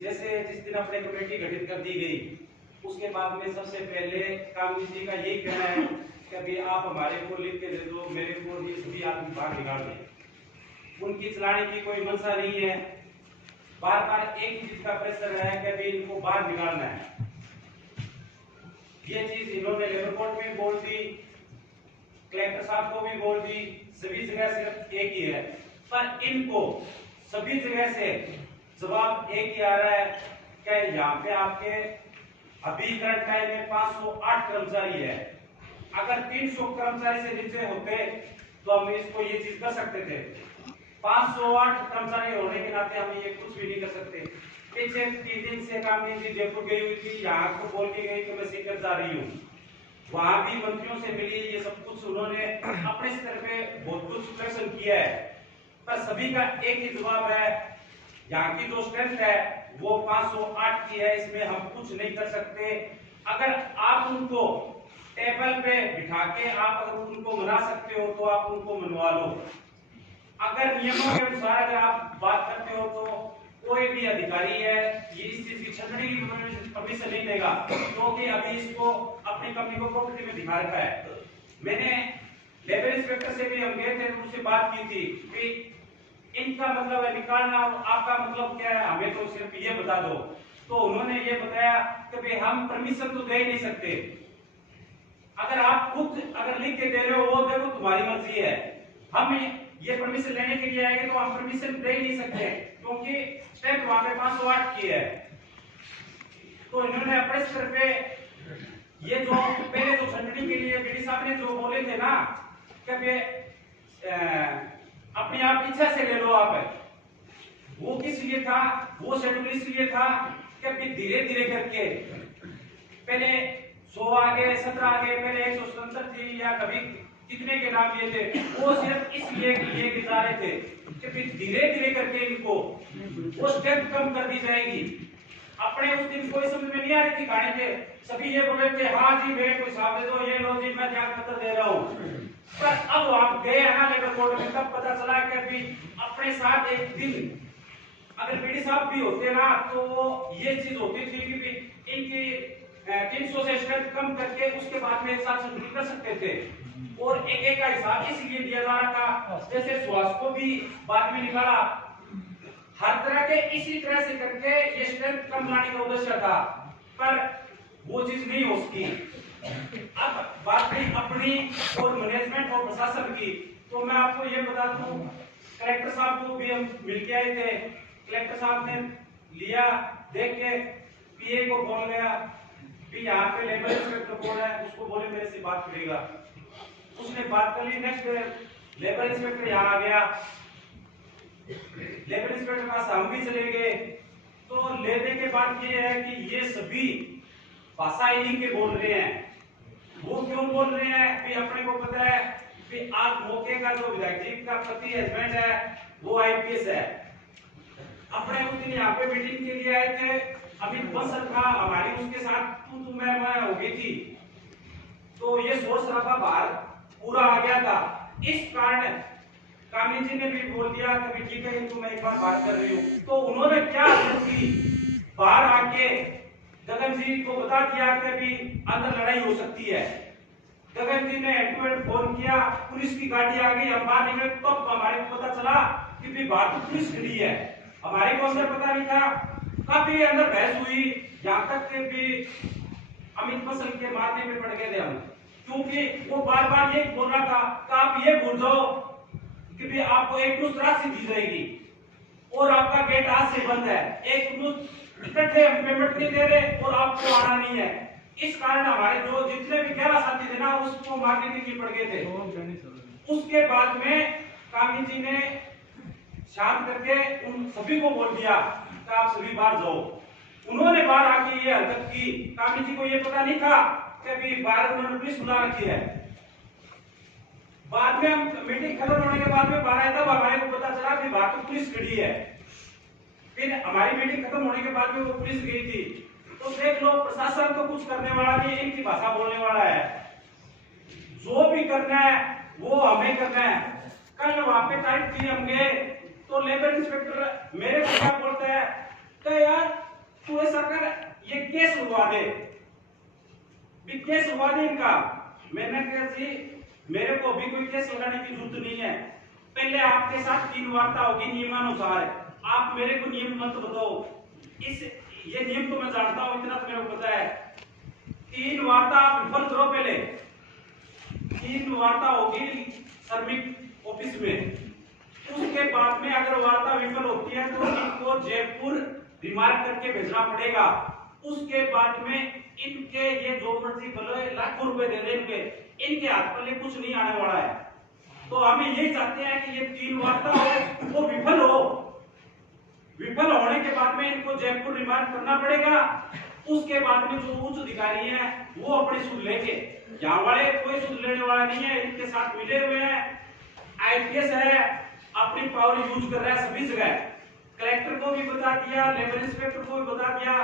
जैसे जिस दिन अपने कमेटी गठित कर दी गई उसके बाद में सबसे पहले कामजी जी का यही कहना है कि अभी आप हमारे को लिख के दे दो, मेरे को ये सभी आदमी बाहर निकाल दें। उनकी चलाने की कोई मंशा नहीं है, बार बार एक ही चीज का प्रेशर है कि अभी इनको बाहर निकालना है। ये चीज इन्होंने लेबर कोर्ट में बोल दी, कलेक्टर साहब को भी बोल दी, सभी जगह सिर्फ एक ही है, पर इनको सभी जगह से जवाब एक ही आ रहा है कि यहाँ पे आपके अभी करंट टाइम में 508 कर्मचारी है। अगर 300 कर्मचारी से नीचे होते तो हम इसको ये चीज कर सकते थे। 508 कर्मचारी होने के नाते हम ये कुछ भी नहीं कर सकते। पीछे 3 दिन से कामनी जी जयपुर गई हुई थी, यहाँ को बोल के गई कि मैं सीकर जा रही हूँ, वहां भी मंत्रियों से मिली, ये सब कुछ उन्होंने अपने स्तर पे बहुत कुछ प्रदर्शन किया है, पर सभी का एक ही जवाब है, यहाँ की जो स्ट्रेंथ है वो 508 की है, इसमें हम कुछ नहीं कर सकते। अगर आप उनको टेबल पे बिठा के आप अगर उनको मना सकते हो तो आप उनको मनवा लो। अगर नियमों के अनुसार अगर आप बात करते हो तो कोई भी अधिकारी है ये इस चीज की छटनी की परमिशन नहीं देगा, क्योंकि अभी इसको अपनी कंपनी को प्रॉपर्टी में दिखा रखा है। मैंने लेबर इंस्पेक्टर से भी हम गए थे, उनसे बात की थी कि इनका मतलब है निकालना, आपका मतलब क्या है, हमें तो सिर्फ ये बता दो। तो उन्होंने ये बताया कि भाई हम परमिशन तो दे ही नहीं सकते, अगर आप खुद अगर लिख के दे रहे हो वो देखो तुम्हारी मर्जी है, हम ये परमिशन लेने के लिए आएंगे तो हम परमिशन दे ही नहीं सकते, क्योंकि स्टेप वहां पे 508 की है। तो इन्होंने अपने स्तर पे ये जो पहले जो छंटनी के लिए बीडी साहब ने जो बोले थे ना कि अपनी आप इच्छा से ले लो आप, वो किस लिए था, वो शेड्यूल इसलिए था कि धीरे धीरे करके पहले 100 आगे 17 आगे पहले 177 थी या कभी कितने के नाम लिए थे, वो सिर्फ इसलिए ये जा रहे थे कि धीरे धीरे करके इनको वो स्ट्रेंथ कम कर दी जाएगी। अपने उस दिन कोई समझ में नहीं आ रही थी गाड़ी पे, सभी ये बोल रहे थे हाँ जी मेरे को हिसाब दे दो, ये लो जी मैं त्याग पत्र दे रहा हूँ। पर अब आप गए ना लेबर कोर्ट में, तब पता चला कि अभी अपने साथ एक दिन अगर पीडी साहब भी होते ना तो ये चीज होती थी कि इनकी 300 से स्ट्रेंथ कम करके उसके बाद में एक साथ छुट्टी कर सकते थे, और एक का हिसाब इसलिए दिया जा रहा था जैसे सुहास को भी बाद में निकाला, हर तरह के इसी तरह से करके ये स्ट्रेंथ कम लाने का उद्देश्य था, पर वो चीज नहीं हो सकी। अब बात रही अपनी और मैनेजमेंट और प्रशासन की, तो मैं आपको ये बता दूं कलेक्टर साहब को भी हम मिलके आए थे, कलेक्टर साहब ने लिया, देख के पीए को बोल गया कि यहाँ पे लेबर इंस्पेक्टर बोल रहा है, उसको बोले मेरे से बात करेगा, उसने बात कर ली। नेक्स्ट लेबर इंस्पेक्टर यहाँ आ गया, लेबर इंस्पेक्टर के पास हम भी चले गए, तो लेने के बाद ये है कि ये सभी भाषा इन्हीं के बोल रहे हैं। वो क्यों बोल रहे हैं कि अपने को पता है कि आप मौके का जो विधायक जी का पति हस्बैंड है वो आईपीएस है। अपने उस दिन यहाँ पे मीटिंग के लिए आए थे, अभी बंसल था हमारी उसके साथ तू मैं हो गई थी, तो ये शोर शराबा बाहर पूरा आ गया था। इस कारण कामिनी जी ने भी बोल दिया कि ठीक है इनको मैं एक बार बात कर रही हूँ, तो उन्होंने क्या की बाहर आके गगन जी को बता दिया कि अभी अंदर लड़ाई हो सकती है। गगन जी ने हेड टू हेड फोन किया, पुलिस की गाड़ी आ गई, हम बाहर निकले तो हमारे को पता चला कि भी बाहर तो पुलिस खड़ी है, हमारे को अंदर पता नहीं था। काफी अंदर बहस हुई, यहाँ तक के भी अमित फसल के मारने में पड़ गए थे हम, क्योंकि वो बार बार ये बोल रहा था कि आप ये भूल जाओ कि भी आपको एक राशि दी जाएगी और आपका गेट आज से बंद है, एक इकट्ठे हम पेमेंट नहीं दे रहे और आपको आना नहीं है। इस कारण हमारे जो जितने भी 11 साथी थे ना उसको मारने के लिए पड़ गए थे। उसके बाद में कामी जी ने शांत करके उन सभी को बोल दिया कि आप सभी बाहर जाओ। उन्होंने बाहर आके ये हरकत की, कामी जी को ये पता नहीं था कि अभी बाहर उन्होंने पुलिस बुला रखी है। बाद में हम मीटिंग खत्म होने के बाद में बाहर आए तब हमारे को पता चला कि बाहर तो पुलिस खड़ी है। फिर हमारी मीटिंग खत्म होने के बाद में वो पुलिस गई थी, तो देख लो प्रशासन तो कुछ करने वाला नहीं, इनकी भाषा बोलने वाला है, जो भी करना है वो हमें करना है। कल वहां पे तारीख थी, हम गए तो लेबर इंस्पेक्टर मेरे को क्या बोलता है कि यार तो ऐसा कर ये केस हुआ दे, भी केस हुआ दे इनका। मैंने कहा जी मेरे को अभी कोई केस लगाने की जरूरत नहीं है, पहले आपके साथ 3 वार्ता होगी नियमानुसार, आप मेरे को नियम मत बताओ। इस ये नियम तो मैं जानता हूं, इतना तो मेरे को पता है। 3 वार्ता आप विफल करो, पहले 3 वार्ता होगी श्रमिक ऑफिस में, उसके बाद में अगर वार्ता विफल होती है तो इनको जयपुर रिमार्क करके भेजना पड़ेगा। उसके बाद में इनके ये जो मर्जी भले लाखों रुपए दे देंगे, इनके हाथ पल्ले कुछ नहीं आने वाला है। तो हम यही चाहते हैं कि ये 3 वार्ता हो वो विफल हो, विफल होने के बाद में इनको जयपुर रिमांड करना पड़ेगा। उसके बाद में जो उच्च अधिकारी हैं वो अपनी सुध लेंगे, यहाँ वाले कोई सुध लेने वाला नहीं है, इनके साथ मिले हुए हैं। आईपीएस है, अपनी पावर यूज कर रहा है सभी जगह, कलेक्टर को भी बता दिया, लेबर इंस्पेक्टर को भी बता दिया।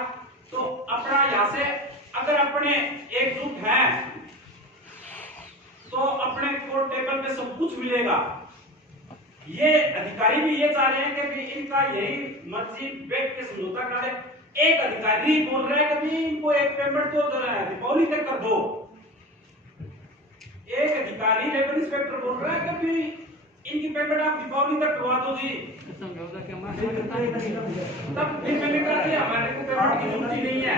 तो अपना यहाँ से अगर अपने एकजुट हैं तो अपने कोर्ट टेबल पे सब कुछ मिलेगा। ये अधिकारी भी ये चाह रहे हैं कि इनका यही मर्जी बैठ के समझौता करा दे। एक अधिकारी बोल रहा है कि इनको एक पेमेंट तो दीपावली तक कर दो, एक अधिकारी लेबर इंस्पेक्टर बोल रहा है कि इनकी पेमेंट आप दीपावली तक करवा दो जी। तब फिर मैंने कहा कि हमारे को पेमेंट की जरूरत ही नहीं है,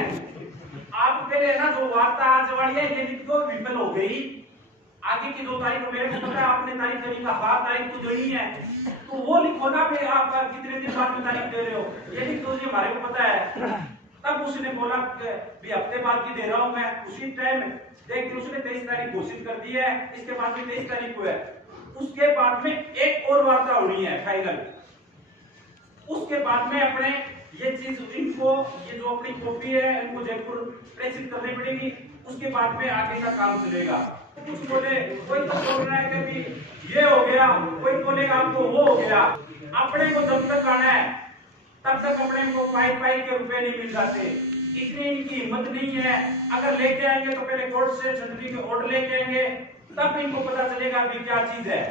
आप पहले ना जो वार्ता आज वाली है ये लिख दो, विफल हो गई। आगे की 2 तारीख को मेरे को पता है आपने तारीख देनी का 12 तारीख को देनी है, तो वो लिखो ना भाई आप कितने दिन बाद में तारीख दे रहे हो, ये लिख दो जी, हमारे को पता है। तब उसने बोला भी हफ्ते बाद की दे रहा हूं मैं, उसी टाइम देख के उसने 23 तारीख घोषित कर दी है, इसके बाद में 23 तारीख को है। उसके बाद में एक और वार्ता होनी है फाइनल, उसके बाद में अपने ये चीज इनको ये जो अपनी कॉपी है इनको जयपुर प्रेषित करनी पड़ेगी। उसके बाद में आगे का काम चलेगा। कुछ बोले कोई तो बोल रहा है कि ये हो गया, कोई बोलेगा आपको वो हो गया। अपने को जब तक आना है तब तक अपने को पाई के रुपए नहीं मिल जाते, इतनी इनकी हिम्मत नहीं है। अगर लेके आएंगे तो पहले कोर्ट से छंटनी के ऑर्डर लेके आएंगे, तब इनको पता चलेगा अभी क्या चीज है।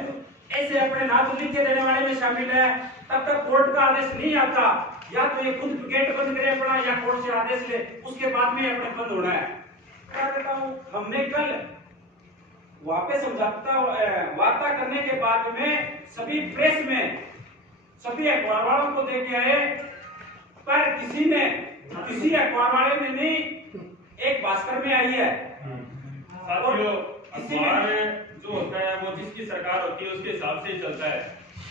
ऐसे अपने ना तो लिख के देने वाले में शामिल है, तब तक कोर्ट का आदेश नहीं आता, या तो ये खुद गेट बंद करे अपना या कोर्ट से आदेश ले, उसके बाद में अपने बंद होना है। क्या कहता हूँ, हमने कल वापस समझौता वार्ता करने के बाद में सभी प्रेस में सभी अखबार वालों को दे के आए, पर किसी अखबार वाले ने नहीं, एक भास्कर में आई है। साथियों, अखबार जो होता है वो जिसकी सरकार होती है उसके हिसाब से ही चलता है।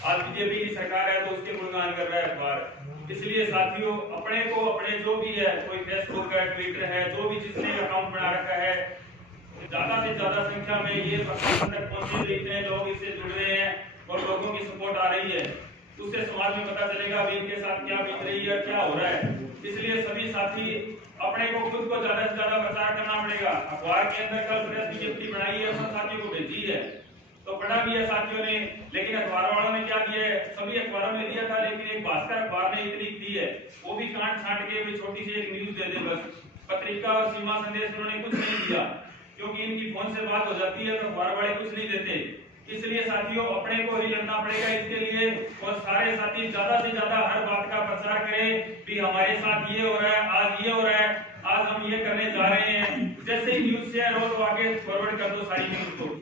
आज बीजेपी की सरकार है तो उसके गुणगान कर रहा है अखबार। इसलिए साथियों, अपने को अपने जो भी है, कोई फेसबुक है, ट्विटर है, जो भी जिसने अकाउंट बना रखा है, ज्यादा से ज्यादा संख्या में ये तक पहुंचे, इतने लोग इससे जुड़ रहे हैं और लोगों की सपोर्ट आ रही है, उससे समाज में पता चलेगा अभी इनके साथ क्या बीत रही है, क्या हो रहा है। इसलिए सभी साथी अपने को खुद को ज्यादा से ज्यादा प्रचार करना पड़ेगा। अखबार के अंदर कल प्रेस विज्ञप्ति बनाई है, सब साथियों को भेजी है, तो पढ़ा भी है साथियों ने। लेकिन अखबार वालों ने क्या दिया है, सभी अखबारों ने दिया था, लेकिन एक भास्कर अखबार ने इतनी दी है, वो भी काट छांट के छोटी सी एक न्यूज दे दे बस। पत्रिका और सीमा संदेश उन्होंने कुछ नहीं दिया, क्योंकि इनकी फोन से बात हो जाती है तो अखबार वाले कुछ नहीं देते। इसलिए साथियों, अपने को ही लड़ना पड़ेगा इसके लिए, और सारे साथी ज्यादा से ज्यादा हर बात का प्रचार करें कि हमारे साथ ये हो रहा है, आज ये हो रहा है, आज हम ये करने जा रहे हैं। जैसे ही न्यूज शेयर हो तो आगे फॉरवर्ड कर दो सारी न्यूज को।